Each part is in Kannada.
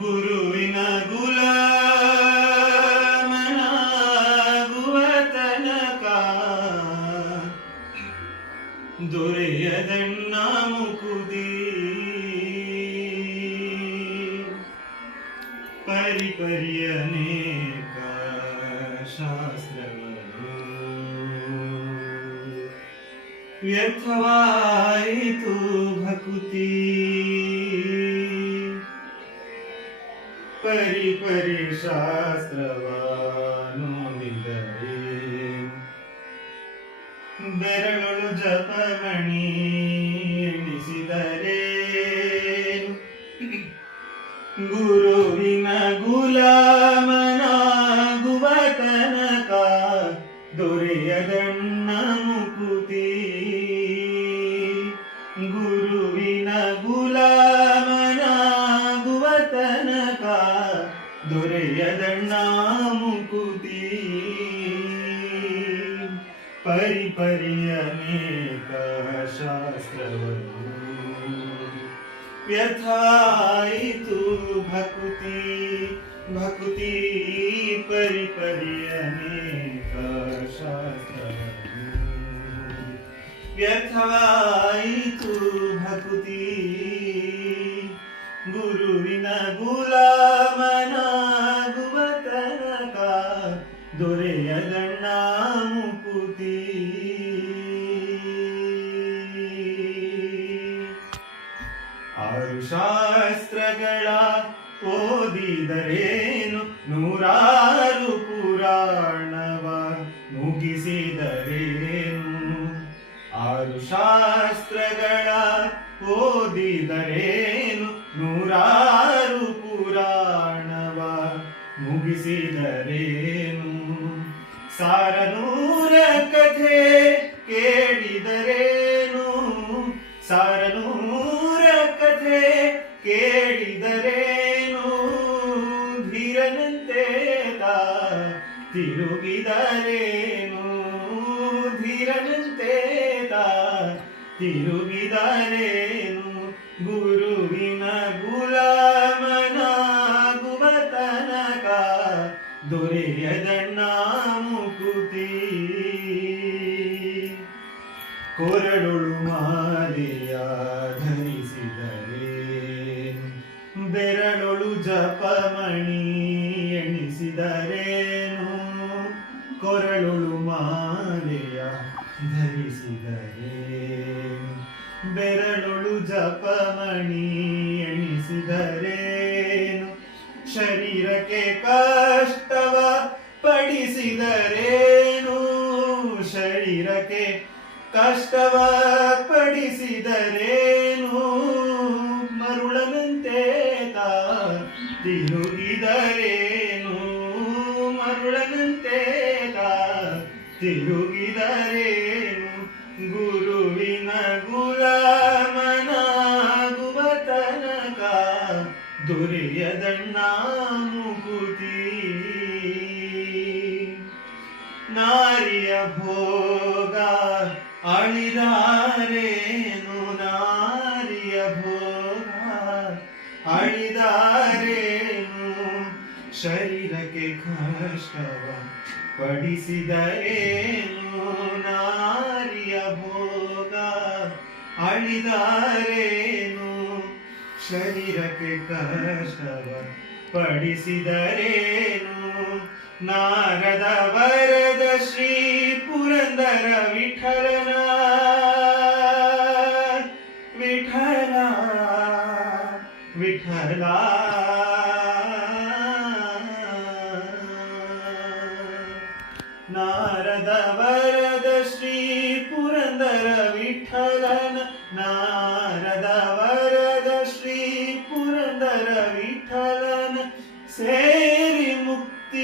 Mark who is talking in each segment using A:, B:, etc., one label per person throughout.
A: ಗುರುವಿನ ಗುಲಾಮನಾಗುವ ತನಕ ದೊರೆಯದಣ್ಣ ಮುಕುದಿ ಪರಿ ಪರಿಯನೇಕ ಶಾಸ್ತ್ರಗಳು ವ್ಯರ್ಥವಾಯಿತು ಭಕುತಿ. ಪರಿ ಪರಿ ಶಾಸ್ತ್ರವಾನೋದಿದರೆ ಬೆರಳು ಜಪಮಣಿ ಎಣಿಸಿದರೆ ಗುರುವಿನ ಗುಲಾಮನಾಗುವ ಪರಿ ಪರಿ ಅನೇಕ ಶಾಸ್ತ್ರವನ್ನು ವ್ಯಥಾಯಿತು ಭಕುತಿ ಭಕುತಿ ಪರಿ ಪರಿ ಅನೇಕ ಓದಿದರೇನು ನೂರಾರು ಪುರಾಣವ ಮುಗಿಸಿದರೇನು ಆರು ಶಾಸ್ತ್ರಗಳ ಓದಿದರೇನು? ನೂರಾರು ಪುರಾಣವ ಮುಗಿಸಿದರೇನು ಸಾರನೂರ ಕಥೆ ಕೇಳಿದರೇನು ಧೀರನಂತೆ ತಾ ತಿರುಗಿದರೇನು ಧೀರನಂತೆ ತಾ ತಿರುಗಿದರೇನು ಗುರುವಿನ ಗುಲಾಮನಾಗುವ ತನಕ ದೊರೆಯದಣ್ಣ ಮುಕುತಿ ಕೊರಳುಳು ಮಾಲೆಯ ಧರಿಸಿದರೆ ಬೆರಳೊಳು ಜಪಮಣಿ ಎಣಿಸಿದರೇನು ಕೊರಳುಳು ಮಾಲೆಯ ಧರಿಸಿದರೆ. ಬೆರಳುಳು ಜಪಮಣಿ ಎಣಿಸಿದರೇನು ಶರೀರಕ್ಕೆ ಕಷ್ಟವ ಪಡಿಸಿದರೇನು? ಶರೀರಕ್ಕೆ ಕಷ್ಟವ ಪಡಿಸಿದರೇನು? ಮರುಳನಂತೆ ತಾ ತಿರುಗಿದರೇನು? ಗುರುವಿನ ಗುಲಾಮನಾಗುವ ತನಕ ದೊರೆಯದಣ್ಣ ಮುಗುತಿ ನಾರಿಯ ಭೋಗ ಅಳಿದಾರೇನು ಕಷ್ಟವ ಪಡಿಸಿದರೇನು ನಾರಿಯ ಭೋಗ ಅಳಿದಾರೇನು? ಶರೀರಕ್ಕೆ ಕಷ್ಟವ ಪಡಿಸಿದರೇನು ನಾರದ ವರದ ಶ್ರೀ ಪುರಂದರ ವಿಠಲನ ವಿಠಲ ವಿಠಲ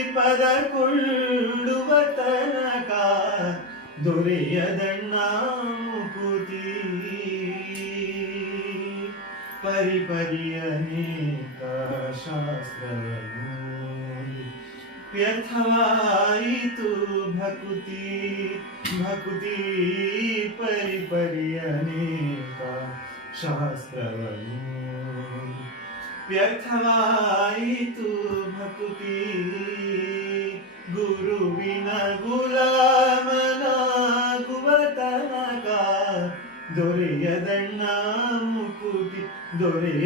A: ಮುಕ್ತಿ ಪದ ಕೊಳ್ಳುವ ತನಕ ದೊರೆಯದಣ್ಣ ಮುಕುತಿ ಪರಿ ಪರಿ ಅನೇಕ ಶಾಸ್ತ್ರವನ್ನು ವ್ಯರ್ಥವಾಯಿತು ಭಕುತಿ ಭಕುತಿ ಪರಿ ಪರಿ ಅನೇಕ ಶಾಸ್ತ್ರವನ್ನು ವ್ಯರ್ಥವಾಯಿತು ಭಕುತಿ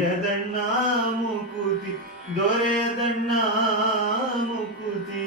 A: ದೊರೆದಣ್ಣ ಮುಕುತಿ ದೊರೆದಣ್ಣ ಮುಕುತಿ